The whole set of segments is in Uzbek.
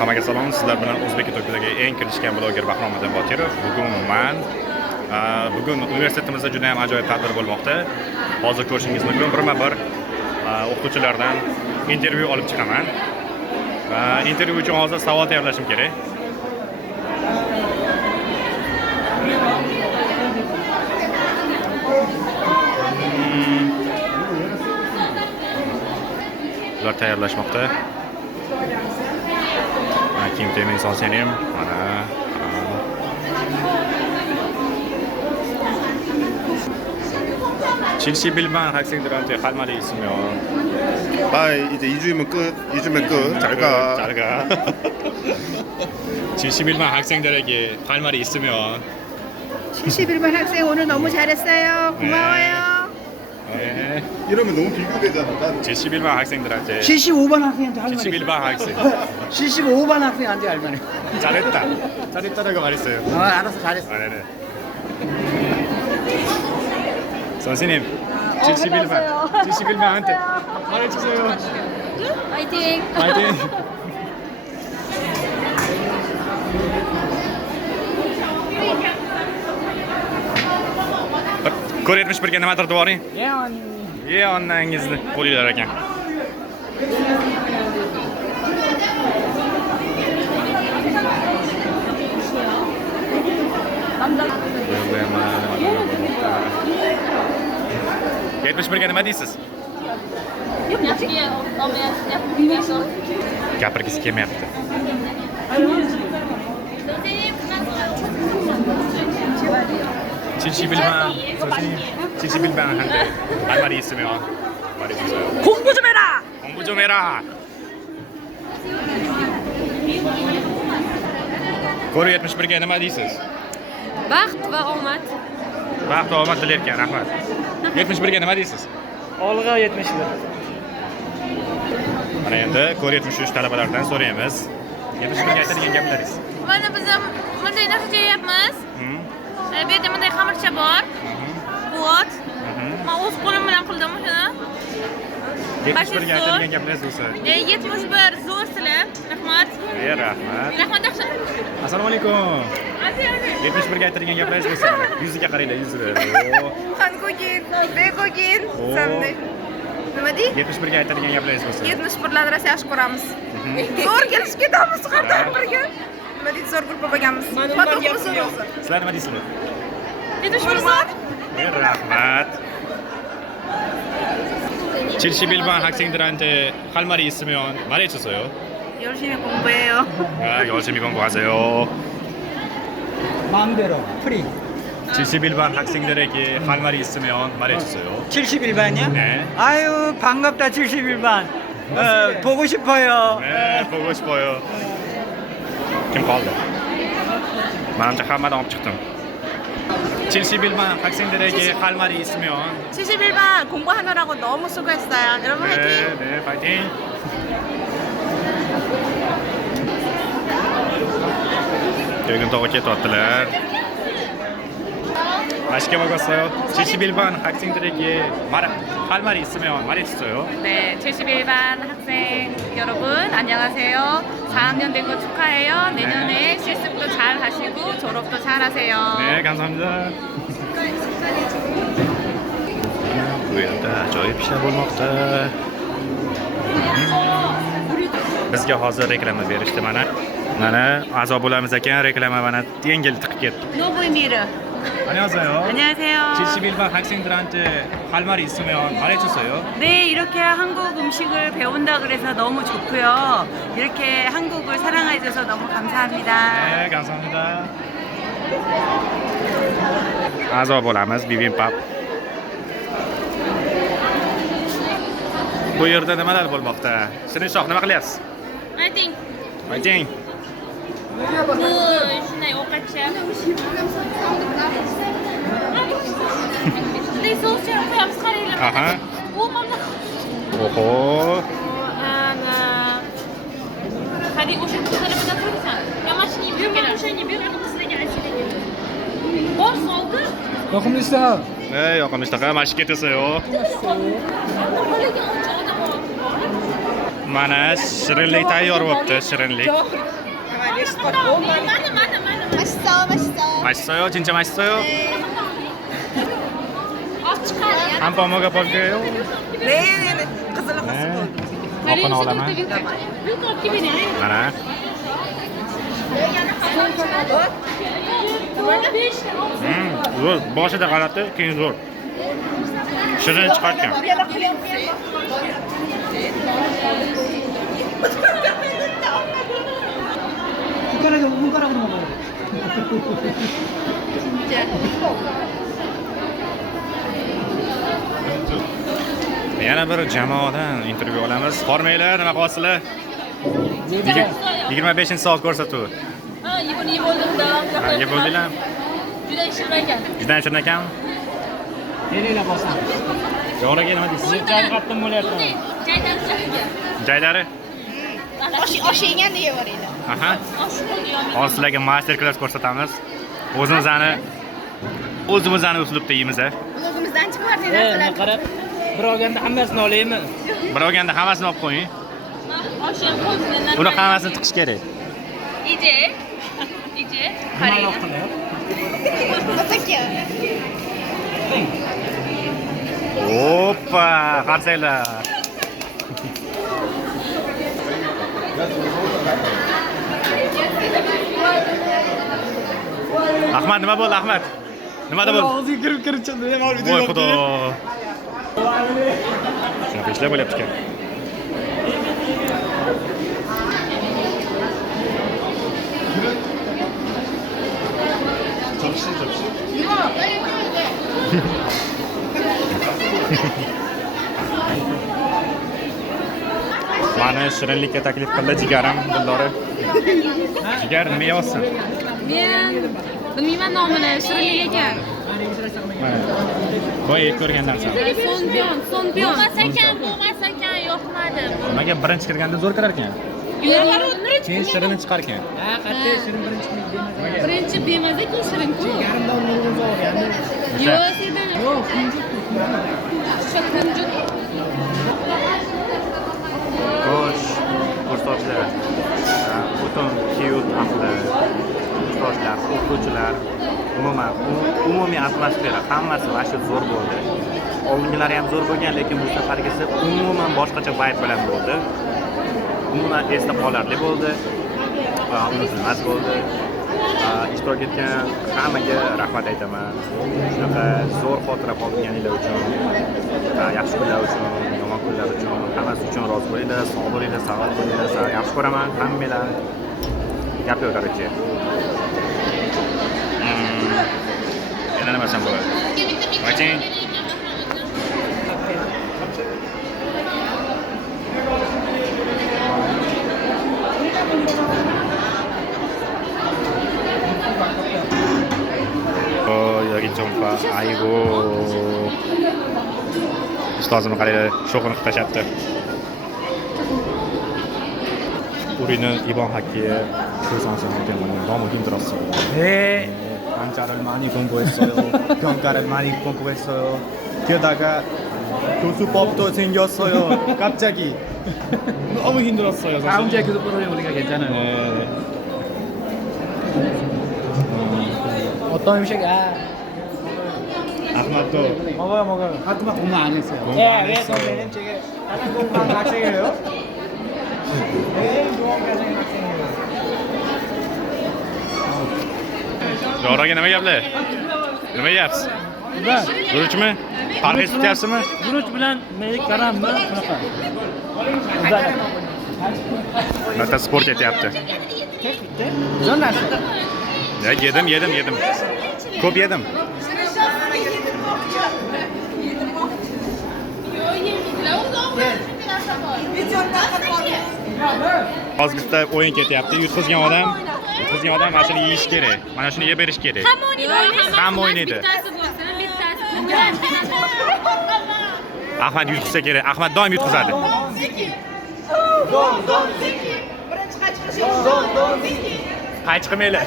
Hammaga salom. Sizlar bilan O'zbek Tokidagi eng kirishgan bloger Bahromiddin Botirov. Bugun universitetimizda juda ham ajoyib tadbir bo'lmoqda. Hozir ko'rishingiz mumkin, birma-bir o'qituvchilardan intervyu olib chiqaman. Intervyu uchun hozir savol tayyorlashim kerak. Ular tayyorlashmoqda. Kim temin sonsenim mana Chilsi Bilban 학생들한테 할 말이 있으면 이제 2주면 끝. 2주면 끝. 잘 가. 잘 가. Chilsi Bilban 학생들에게 할 말이 있으면 71번 학생 오늘 너무 잘했어요. 고마워요. 네. 이러면 너무 비교되잖아. 난 71반 학생들한테 75번 학생한테 할 말이 71반 학생 75번 학생한테 할 말이 잘했다 잘했다라고 말했어요. 알았어 잘했어. 네네. 선생님 71반한테 말해주세요. 파이팅! 파이팅. Ko'ryapmish birga nimadir deboring? Onangizni qo'linglar ekan. Yetmish birga nima deysiz? Gapirgisi kelmayapti. Chilsi Bilban한테 할 말이 있으면 말해주세요. 공부 좀 해라! 공부 좀 해라. Ko'ri 71ga nima deysiz? Baxt va omad. Baxt va omad tilayotgan, rahmat. 71ga nima deysiz? Olg'a 71. Mana endi Ko'ri 73 talabalardan so'raymiz. 71ga aytadigan gaplaringiz. Mana biz ham bunday narsa jeyapmiz. Bu yerda bunday xamircha bor. Вот. Men o'z qo'lim bilan qildim shuni. 71ga aytadigan gaplaringiz bo'lsa. 71 zo'r sizlar. Rahmat. Rahmat. Rahmat yaxshi. Assalomu alaykum. 71ga aytadigan gaplaringiz bo'lsa, yuziga qaranglar, yuziga. 한국인, 외국인, samday. Nima deydi? 71ga aytadigan gaplaringiz bo'lsa. 71lar rosa yaxshi ko'ramiz. Zo'r kelishib ketamiz qanday birga. Nima deydi? Zo'r bo'lib bo'lganmiz. Sizlar nima deysizlar? 71 zo'r. Rahmat. Chilsi Bilban 학생들한테 할 말이 있으면 말해주세요. 열심히 공부해요. 열심히 공부하세요. 마음대로 프리. Chilsi Bilban 학생들에게 할 말이 있으면 말해주세요. 71반이요? 네. 아유 반갑다 71반. 보고 싶어요. 네, 보고 싶어요. Kim qoldi? Menimcha hammadan olib chiqdim. Chilsi Bilban 학생들에게 할 말이 있으면 71반 공부하느라고 너무 수고했어요. 여러분 화이팅! 네, 파이팅. 여기는 더 ketyaptilar. 맛있게 먹었어요. 71반 학생들에게 할 말이 있으면 말해주세요. 네, 71반 학생 여러분 안녕하세요. 4학년 된 거 축하해요. 내년에 실습도 잘 하시고 졸업도 잘 하세요. 네, 감사합니다. Bu yerda ajoyib ishlar bo'lmoqda. Bizga hozir reklama berishdi mana. Mana a'zo bo'lamiz ekan, reklama mana yengil tiqib ketdi. Новый мир. 안녕하세요. 안녕하세요. 71반 학생들한테 할 말이 있으면 말해주세요. 네, 이렇게 한국 음식을 배운다 그래서 너무 좋고요. 이렇게 한국을 사랑해줘서 너무 감사합니다. 네, 감사합니다. a'zo bo'lamiz bibimbap. Bu yerda nimalar bo'lmoqda? Shirinsoq nima qilyapsiz? Ayting. Ayting. Bu shunday ovqatcha. Shunday souscha qo'yamiz, qaranglar. Aha. Bu mana Oho. ana qani o'sha qizlarga qo'ysan. Ya mashina bergan, o'shani bergan qizlarga aytsangiz. Bor soldi. yoqimli ishlar. yoqimli ishtaqa, mashq ketasayo. Mana shirinlik tayyor bo'libdi, shirinlik. 맛있어요? 진짜 맛있어요? 한 번 먹어볼게요. 네네네. qizili 먹고 나오려면. mana. Zo'r. Boshida g'alati, keyin zo'r. Shirin chiqarkan. 손가락으로 먹어요. Yana bir jamoadan intervyu olamiz. Formanglar, nima qilyapsizlar? 25-soat ko'rsatuv. yeb oldimda. Nega bo'ldinglar? Juda ishirmagan. Juda ishirmagan? Nerelar bosan? Yo'g'riga nima deysiz? Joy qattim bo'lyapti. Jaydari? oshingani yeyaveringlar. Aha. Hozir sizlarga master klass ko'rsatamiz. O'zimizni uslubda yeymiz. Ulug'imizdan chiqardinglar narsalar. Qarab, bir olganda hammasini olaymi? Bir olganda hammasini olib qo'ying. Buni hammasini tiqish kerak. 이제 qarang. Oppa, qarsanglar. Ahmad, nima bo'ldi, Ahmad? Nimada bo'ldi? Og'ziga kirib chiqdi. Voy xudo. Shunaqa ishlar bo'lyapti ekan. Mani shirinlikka taklif qildi jigarim, Dildora. Jigar, nima yeyapsan? Men bilmayman nomini, shirinlik ekan. Voy, yeb ko'rgan narsa. Sonbyon. Bo'lmasa ekan, yoqmadi. Nimaga birinchi kirganda zo'r kirar ekan? Keyin shirini chiqar ekan. Ha, qattiq shirin birinchi. Birinchi bemaza, keyin shirin-ku. Yarimda nurimiz bor, yani. Yo'q, seda. Yo'q, kunjut. Kunjut. Xo'sh, kursdoshlar, butun Kiyut ahli, kursdoshlar, o'quvchilar, umumiy atmosfera hammasi vasha zo'r bo'ldi. Oldingilari ham zo'r bo'lgan, lekin bu safargisi umuman boshqacha vibe bilan bo'ldi. Umuman esda qolarli bo'ldi. Unutilmas bo'ldi. Ishtirok etgan hammaga rahmat aytaman. Shunaqa zo'r xotira qolganinglar uchun, yaxshi kunlar uchun, yomon kunlar uchun, hammasi uchun rozi bo'linglar, sog' bo'linglar, salomat bo'linglar. Yaxshi ko'raman hammanglar. Gap yo'q, короче. Yana nima desam bo'ladi? Ayting. 여기 좀 봐. 아이고. ustozim qaraylar, sho'xini tashlabdi. 우리는 이번 학기에 그 선생님 때문에 너무 힘들었어요. 네. 한자를 많이 공부했어요. 평가를 많이 공부했어요. 게다가 교수법도 생겼어요. 갑자기 너무 힘들었어요. 다음 주에 교수 보러 우리가 괜찮아요. 네. 어떤 음식이야? 아마도 먹어요. 하트만 공부 안 했어요. 공부 안 왜 했어요. 선생님 지금 다른 공부한 학생이에요? 네, 좋아하는 학생이에요. Jo'raga nima gaplar? Nima deyapsiz? Guruchmi? Parhez tutyapsizmi? Guruch bilan karammi? Shunaqa. Nata sport etyapti. Zo'r narsa. Ya yedim. Ko'p yedim. Hozir bitta o'yin ketyapti. Yutqizgan odam mana shuni yeyish kerak. Mana shuni yeb berish kerak. Hamma o'ynaydi. Ahmad yutqizsa kerak. Ahmad doim yutqizadi. Qaychiqmaylar.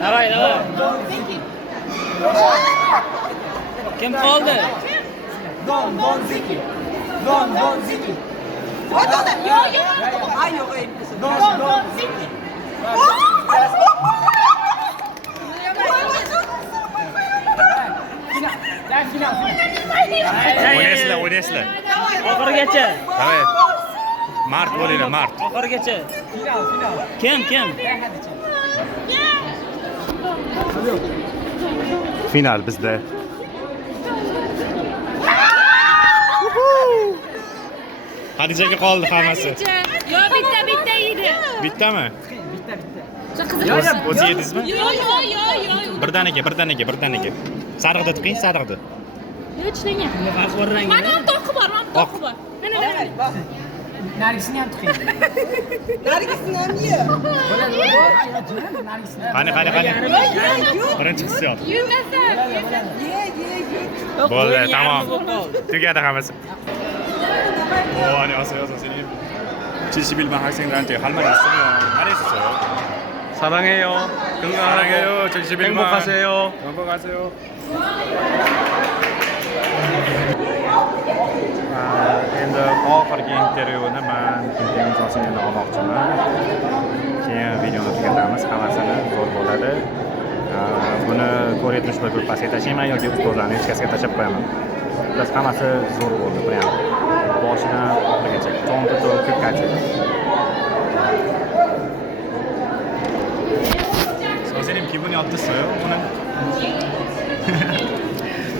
Давай, давай. Kim qoldi? Don Ziki. Don Ziki. Don Ziki. Final. O'ynaysizlar. Oxirigacha. Davay. Mart bo'linglar, mart. Oxirigacha. Final. Kim? Final bizda. Hadijaga qoldi hammasi. Yo, bitta yedi. Bittami? Qiziq. O'zi yedingizmi? Yo. Birdaniga. Sariqda tiqing, sariqda. Yo, tishlangan. Farq rangi. Mana ham toqi bor, Mana. Nargisini ham tiqing. Qani. Birinchi hissiyot. Yurmasin. Bo'ldi, tamom. Tugadi hammasi. 안녕하세요, 선생님. 71번 학생들한테 할 말이 있으면 말해주세요. 사랑해요. 사랑해요, 71번. 행복하세요. 행복하세요. Endi oxirgi intervyuni men Kimtemiz Hosilni olmoqchiman. Keyin videoni tugatamiz. Hammasini zo'r bo'ladi. Buni ko'rayotishlar gruppasiga tashlayman yoki ustozlarning ichkasiga tashlab qo'yaman. Biz hammasi zo'r bo'ldi, prям. Boshidan oxirigacha, cho'nta ko'kkacha. 선생님 기분이 어땠어요? 오늘?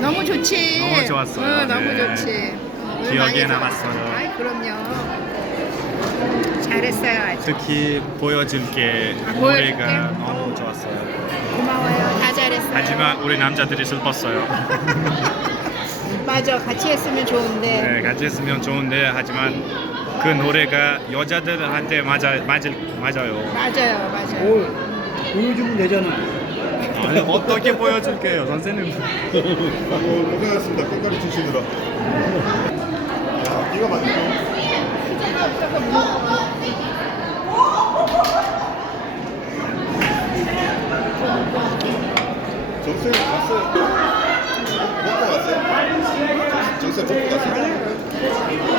너무 좋지. 너무 좋았어요. 너무 네. 좋지. 기억에 남았어요. 아이, 그럼요. 잘했어요. 아주. 특히 보여줄 게 보여줄게? 노래가 너무 좋았어요. 고마워요. 다 잘했어요. 하지만 우리 남자들이 슬펐어요. 맞아. 같이 했으면 좋은데. 네, 같이 했으면 좋은데 하지만 그 노래가 여자들한테 맞아요. 맞아요. 보여주면 되잖아. 아니, 어떻게 보여줄게요, 선생님? 고생하셨습니다. 끝까지 주시느라. 야, 이거 맞죠? 정쌤 갔어요. 먹고 갔어요. 정쌤 먹고 갔어요.